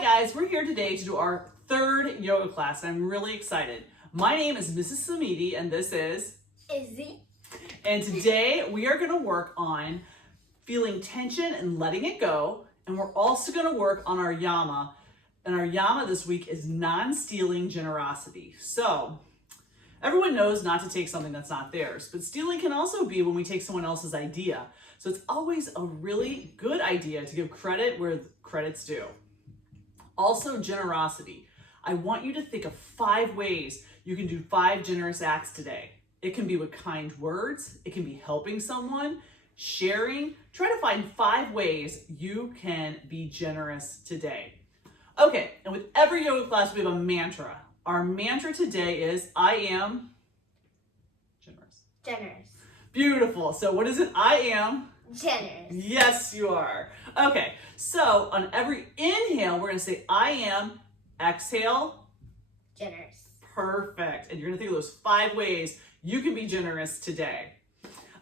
guys, we're here today to do our third yoga class. I'm really excited. My name is Mrs. Samidi and this is Izzy. And today we are going to work on feeling tension and letting it go. And we're also going to work on our yama. And our yama this week is non-stealing generosity. So everyone knows not to take something that's not theirs, but stealing can also be when we take someone else's idea. So it's always a really good idea to give credit where credit's due. Also, generosity. I want you to think of 5 ways you can do 5 generous acts today. It can be with kind words, it can be helping someone, sharing. Try to find 5 ways you can be generous today. Okay, and with every yoga class, we have a mantra. Our mantra today is, I am generous. Generous. Beautiful. So what is it? I am generous. Yes, you are. Okay, so on every inhale, we're going to say, I am. Exhale. Generous. Perfect. And you're going to think of those 5 ways you can be generous today.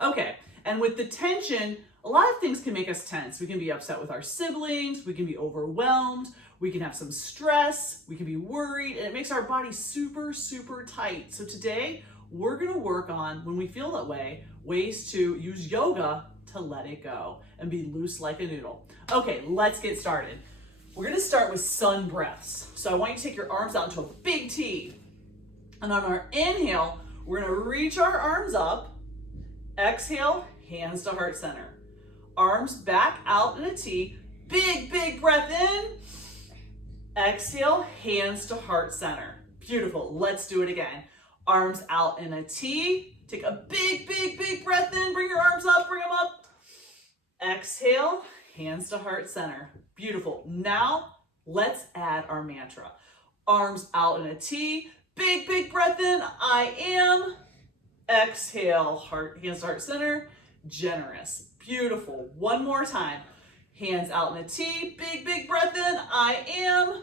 Okay, and with the tension, a lot of things can make us tense. We can be upset with our siblings. We can be overwhelmed. We can have some stress. We can be worried. And it makes our body super, super tight. So today, we're going to work on, when we feel that way, ways to use yoga to let it go and be loose like a noodle. Okay, let's get started. We're going to start with sun breaths. So I want you to take your arms out into a big T. And on our inhale, we're going to reach our arms up. Exhale, hands to heart center. Arms back out in a T. Big, big breath in. Exhale, hands to heart center. Beautiful. Let's do it again. Arms out in a T. Take a big, big, big breath in. Bring your arms up, bring them up. Exhale, hands to heart center. Beautiful. Now, let's add our mantra. Arms out in a T. Big, big breath in. I am. Exhale, hands to heart center. Generous. Beautiful. One more time. Hands out in a T. Big, big breath in. I am.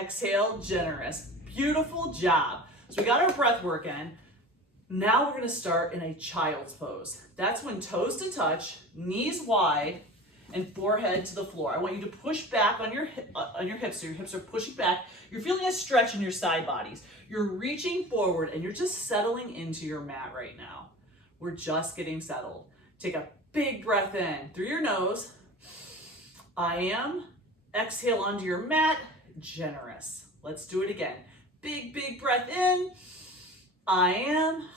Exhale, generous. Beautiful job. So we got our breath work in. Now we're going to start in a child's pose. That's when toes to touch, knees wide, and forehead to the floor. I want you to push back on your hips, so your hips are pushing back. You're feeling a stretch in your side bodies. You're reaching forward, and you're just settling into your mat right now. We're just getting settled. Take a big breath in through your nose. I am. Exhale onto your mat. Generous. Let's do it again. Big, big breath in. I am.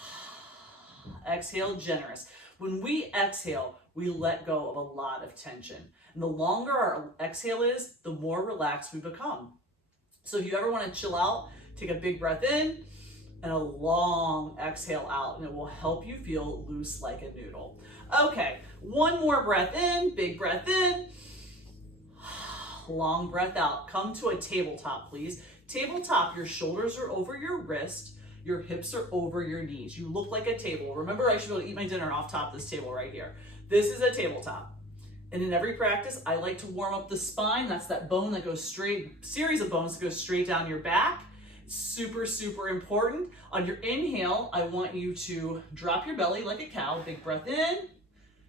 Exhale, generous. When we exhale, we let go of a lot of tension. And the longer our exhale is, the more relaxed we become. So if you ever want to chill out, take a big breath in and a long exhale out, and it will help you feel loose like a noodle. Okay, one more breath in, big breath in. Long breath out. Come to a tabletop, please. Tabletop, your shoulders are over your wrist. Your hips are over your knees. You look like a table. Remember, I should be able to eat my dinner off top of this table right here. This is a tabletop. And in every practice, I like to warm up the spine. That's that bone that goes straight, series of bones that go straight down your back. Super, super important. On your inhale, I want you to drop your belly like a cow. Big breath in.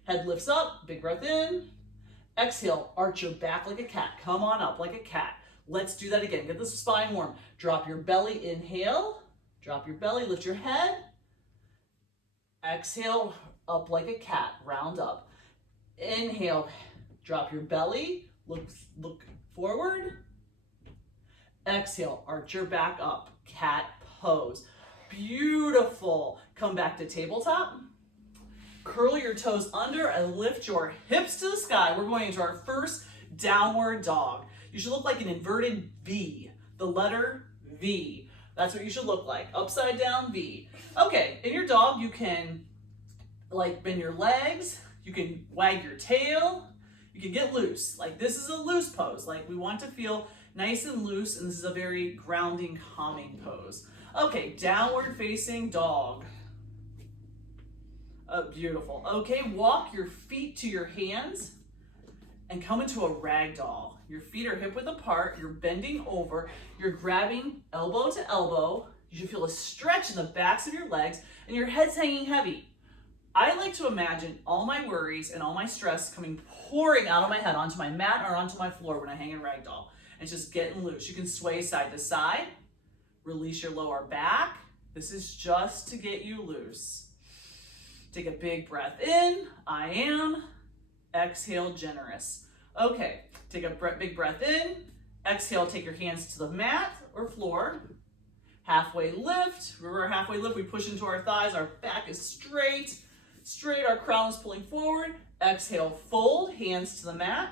Head lifts up. Big breath in. Exhale, arch your back like a cat. Come on up like a cat. Let's do that again. Get the spine warm. Drop your belly. Inhale. Drop your belly, lift your head. Exhale, up like a cat, round up. Inhale, drop your belly, look forward. Exhale, arch your back up, cat pose. Beautiful. Come back to tabletop. Curl your toes under and lift your hips to the sky. We're going into our first downward dog. You should look like an inverted V, the letter V. That's what you should look like. Upside down V. Okay, in your dog, you can bend your legs. You can wag your tail. You can get loose. Like this is a loose pose. Like we want to feel nice and loose, and this is a very grounding, calming pose. Okay, downward facing dog. Beautiful. Okay, walk your feet to your hands and come into a ragdoll. Your feet are hip width apart, you're bending over, you're grabbing elbow to elbow. You should feel a stretch in the backs of your legs, and your head's hanging heavy. I like to imagine all my worries and all my stress coming pouring out of my head onto my mat or onto my floor when I hang in ragdoll. It's just getting loose. You can sway side to side. Release your lower back. This is just to get you loose. Take a big breath in. I am. Exhale, generous. Okay, take a big breath in. Exhale, take your hands to the mat or floor. Halfway lift. Remember our halfway lift, we push into our thighs. Our back is straight. Straight, our crown is pulling forward. Exhale, fold, hands to the mat.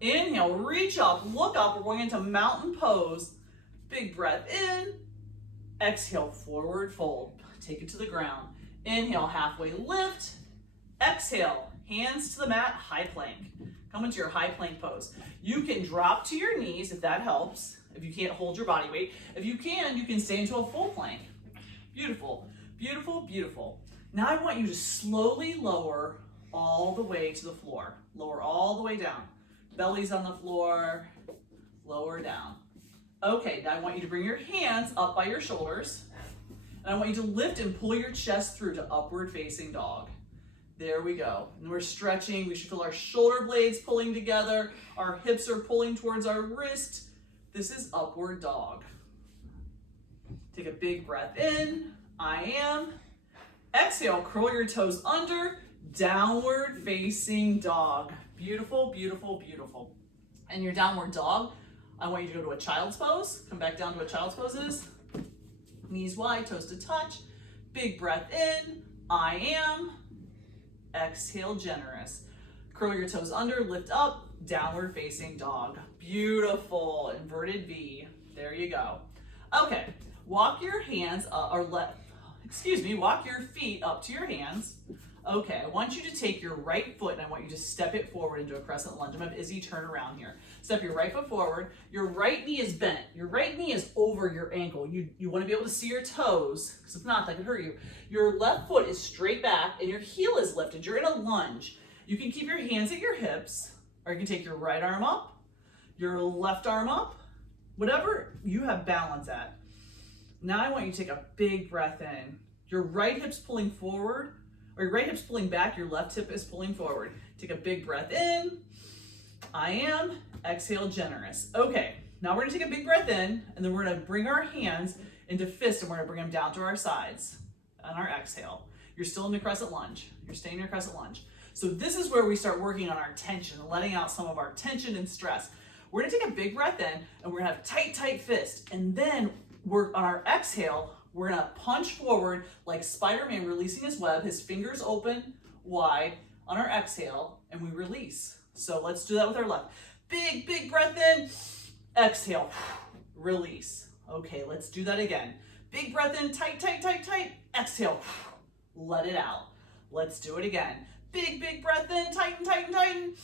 Inhale, reach up, look up. We're going into mountain pose. Big breath in. Exhale, forward fold. Take it to the ground. Inhale, halfway lift. Exhale, hands to the mat, high plank. Come into your high plank pose. You can drop to your knees if that helps, if you can't hold your body weight. If you can stay into a full plank. Beautiful, beautiful, beautiful. Now I want you to slowly lower all the way to the floor. Lower all the way down. Belly's on the floor, lower down. Okay, now I want you to bring your hands up by your shoulders. And I want you to lift and pull your chest through to upward facing dog. There we go. And we're stretching. We should feel our shoulder blades pulling together. Our hips are pulling towards our wrist. This is upward dog. Take a big breath in. I am. Exhale, curl your toes under. Downward facing dog. Beautiful, beautiful, beautiful. And your downward dog, I want you to go to a child's pose. Come back down to what child's pose is. Knees wide, toes to touch. Big breath in. I am. Exhale, generous. Curl your toes under, lift up, downward facing dog. Beautiful, inverted V. There you go. Okay, walk your hands, walk your feet up to your hands. Okay, I want you to take your right foot and I want you to step it forward into a crescent lunge. I'm gonna have Izzy turn around here. Step your right foot forward. Your right knee is bent. Your right knee is over your ankle. You wanna be able to see your toes, because if not, that could hurt you. Your left foot is straight back and your heel is lifted. You're in a lunge. You can keep your hands at your hips, or you can take your right arm up, your left arm up, whatever you have balance at. Now I want you to take a big breath in. Your right hip's pulling forward, or your right hip's pulling back, your left hip is pulling forward. Take a big breath in. I am. Exhale, generous. Okay, now we're gonna take a big breath in, and then we're gonna bring our hands into fists, and we're gonna bring them down to our sides on our exhale. You're still in the crescent lunge. You're staying in your crescent lunge. So this is where we start working on our tension, letting out some of our tension and stress. We're gonna take a big breath in, and we're gonna have tight, tight fist. And then we're on our exhale, we're gonna punch forward like Spider-Man releasing his web, his fingers open wide on our exhale, and we release. So let's do that with our left. Big, big breath in, exhale, release. Okay, let's do that again. Big breath in, tight, tight, tight, tight, exhale, let it out. Let's do it again. Big, big breath in, tighten, tighten, tighten.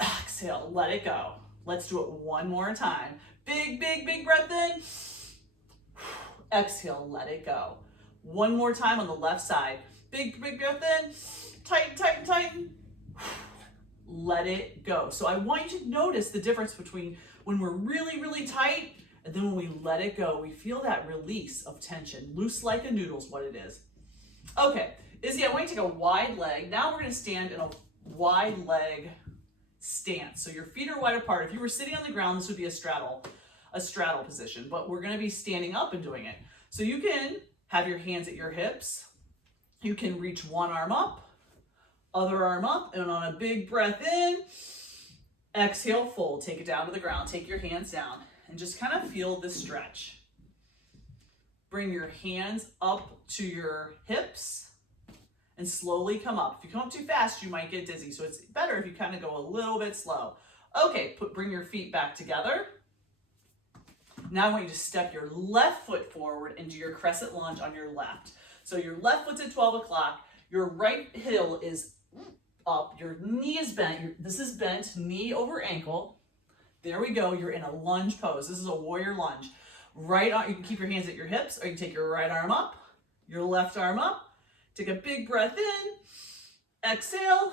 Exhale, let it go. Let's do it one more time. Big, big, big breath in. Exhale, let it go. One more time on the left side. Big, big breath in. Tighten, tighten, tighten. Let it go. So I want you to notice the difference between when we're really, really tight and then when we let it go. We feel that release of tension. Loose like a noodle is what it is. Okay, Izzy, I want you to take a wide leg. Now we're going to stand in a wide leg stance. So your feet are wide apart. If you were sitting on the ground, this would be a straddle position, but we're going to be standing up and doing it. So you can have your hands at your hips. You can reach one arm up, other arm up, and on a big breath in, exhale, fold. Take it down to the ground. Take your hands down and just kind of feel the stretch. Bring your hands up to your hips and slowly come up. If you come up too fast, you might get dizzy. So it's better if you kind of go a little bit slow. Okay, bring your feet back together. Now I want you to step your left foot forward into your crescent lunge on your left. So your left foot's at 12 o'clock. Your right heel is up. Your knee is bent. This is bent, knee over ankle. There we go. You're in a lunge pose. This is a warrior lunge. Right arm, you can keep your hands at your hips, or you can take your right arm up, your left arm up. Take a big breath in. Exhale.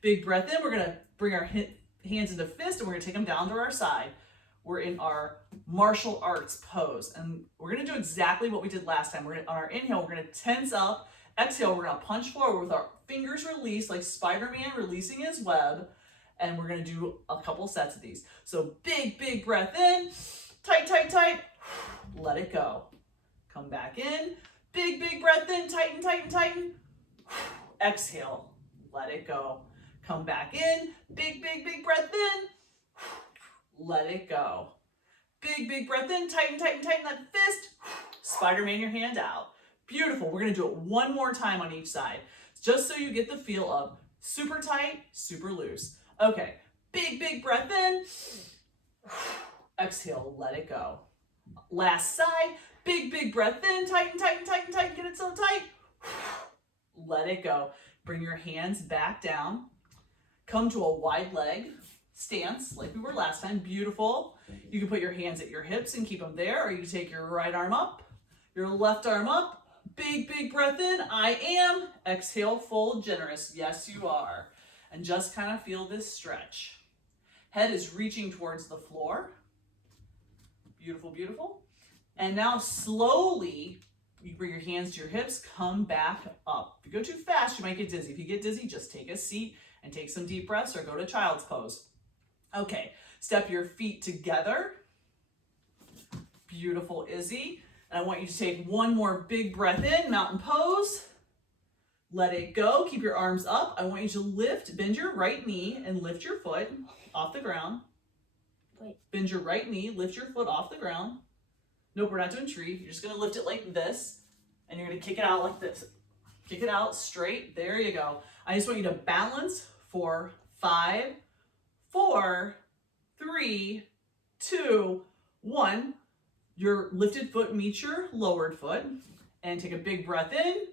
Big breath in. We're going to bring our hands into fist, and we're going to take them down to our side. We're in our martial arts pose, and we're going to do exactly what we did last time. On our inhale, we're going to tense up. Exhale, we're going to punch forward with our fingers released like Spider-Man releasing his web. And we're gonna do a couple sets of these. So big, big breath in, tight, tight, tight, let it go. Come back in, big, big breath in, tighten, tighten, tighten. Exhale, let it go. Come back in, big, big, big breath in, let it go. Big, big breath in, tighten, tighten, tighten that fist. Spider-Man your hand out. Beautiful. We're gonna do it one more time on each side, just so you get the feel of super tight, super loose. Okay, big, big breath in. Exhale, let it go. Last side, big, big breath in, tighten, tighten, tighten, tighten, get it so tight. Let it go. Bring your hands back down. Come to a wide leg stance like we were last time. Beautiful. You can put your hands at your hips and keep them there, or you can take your right arm up, your left arm up. Big, big breath in. I am. Exhale, fold, generous. Yes, you are. And just kind of feel this stretch. Head is reaching towards the floor. Beautiful, beautiful. And now slowly, you bring your hands to your hips, come back up. If you go too fast, you might get dizzy. If you get dizzy, just take a seat and take some deep breaths or go to child's pose. Okay, step your feet together. Beautiful, Izzy. And I want you to take one more big breath in, mountain pose. Let it go. Keep your arms up. I want you to lift, bend your right knee and lift your foot off the ground. Wait. Bend your right knee, lift your foot off the ground. Nope, we're not doing tree. You're just gonna lift it like this, and you're gonna kick it out like this. Kick it out straight. There you go. I just want you to balance for 5, 4, 3, 2, 1. Your lifted foot meets your lowered foot, and take a big breath in.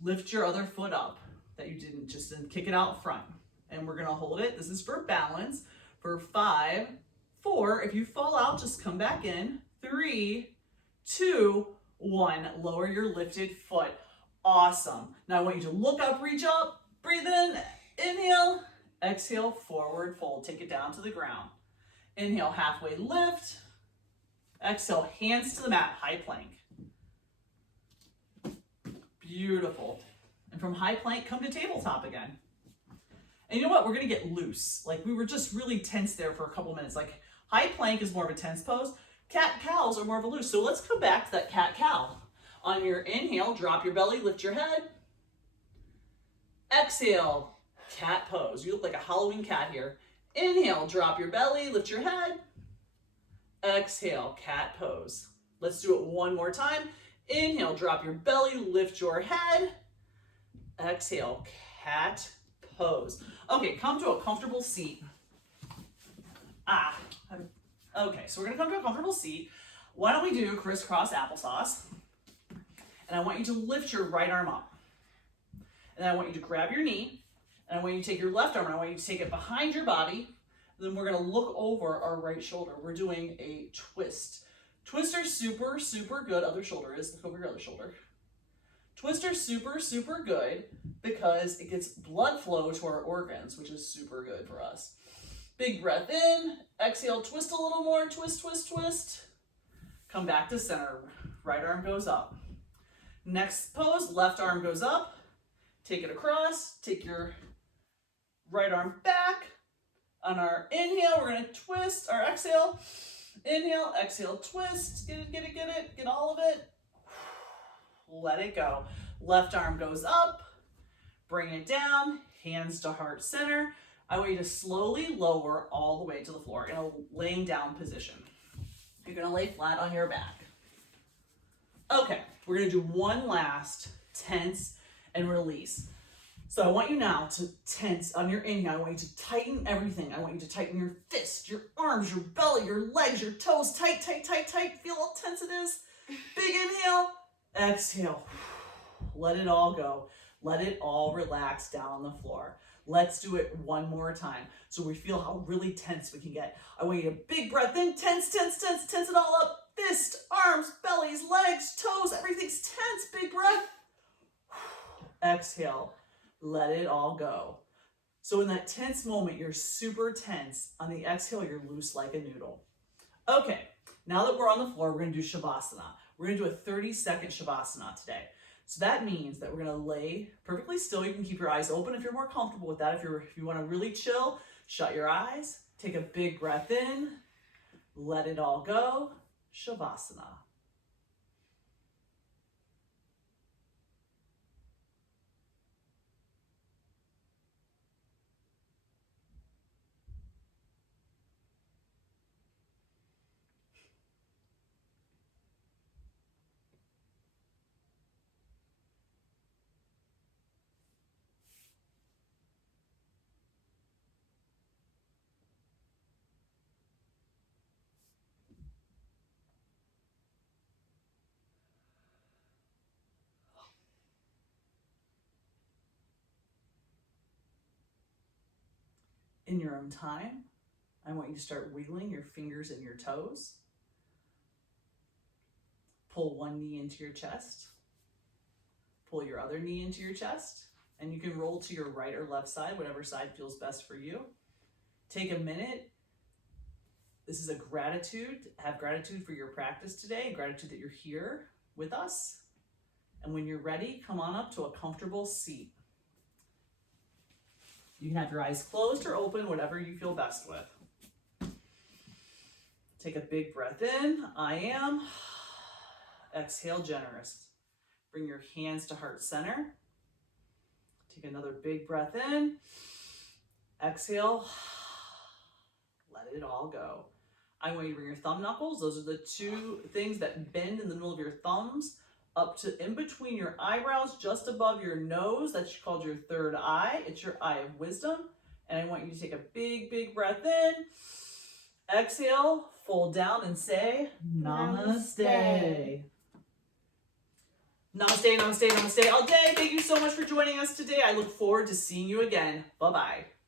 Lift your other foot up that you didn't, just kick it out front. And we're gonna hold it. This is for balance. For 5, 4, if you fall out, just come back in. 3, 2, 1. Lower your lifted foot. Awesome. Now I want you to look up, reach up, breathe in, inhale, exhale, forward fold. Take it down to the ground. Inhale, halfway lift. Exhale, hands to the mat, high plank. Beautiful. And from high plank, come to tabletop again. And you know what? We're gonna get loose. Like we were just really tense there for a couple minutes. Like high plank is more of a tense pose. Cat-cows are more of a loose. So let's come back to that cat-cow. On your inhale, drop your belly, lift your head. Exhale, cat pose. You look like a Halloween cat here. Inhale, drop your belly, lift your head. Exhale, cat pose. Let's do it one more time. Inhale, drop your belly, lift your head. Exhale, cat pose. Okay, come to a comfortable seat. Okay, so we're gonna come to a comfortable seat. Why don't we do crisscross applesauce? And I want you to lift your right arm up. And then I want you to grab your knee. And I want you to take your left arm and I want you to take it behind your body. And then we're gonna look over our right shoulder. We're doing a twist. Twists are super, super good. Other shoulder is, look over your other shoulder. Twists are super, super good because it gets blood flow to our organs, which is super good for us. Big breath in, exhale, twist a little more, twist, twist, twist. Come back to center, right arm goes up. Next pose, left arm goes up, take it across, take your right arm back. On our inhale, we're gonna twist, our exhale, inhale, exhale, twist, get it, get it, get it, get all of it. Let it go. Left arm goes up, bring it down, hands to heart center. I want you to slowly lower all the way to the floor in a laying down position. You're gonna lay flat on your back. Okay, we're gonna do one last tense and release. So I want you now to tense on your inhale. I want you to tighten everything. I want you to tighten your fists, your arms, your belly, your legs, your toes. Tight, tight, tight, tight. Feel how tense it is. Big inhale, exhale. Let it all go. Let it all relax down on the floor. Let's do it one more time so we feel how really tense we can get. I want you to big breath in, tense, tense, tense, tense it all up. Fist, arms, bellies, legs, toes, everything's tense. Big breath. Exhale. Let it all go. So in that tense moment, you're super tense. On the exhale, you're loose like a noodle. Okay, now that we're on the floor, we're gonna do Shavasana. We're gonna do a 30-second Shavasana today. So that means that we're gonna lay perfectly still. You can keep your eyes open if you're more comfortable with that. If you wanna really chill, Shut your eyes, take a big breath in, let it all go, Shavasana. In your own time, I want you to start wiggling your fingers and your toes. Pull one knee into your chest. Pull your other knee into your chest. And you can roll to your right or left side, whatever side feels best for you. Take a minute. This is a gratitude. Have gratitude for your practice today. Gratitude that you're here with us. And when you're ready, come on up to a comfortable seat. You can have your eyes closed or open, whatever you feel best with. Take a big breath in. I am. Exhale, generous. Bring your hands to heart center. Take another big breath in. Exhale. Let it all go. I want you to bring your thumb knuckles. Those are the two things that bend in the middle of your thumbs up to in between your eyebrows, just above your nose. That's called your third eye. It's your eye of wisdom. And I want you to take a big, big breath in. Exhale, fold down and say namaste. Namaste, namaste, namaste all day. Thank you so much for joining us today. I look forward to seeing you again. Bye-bye.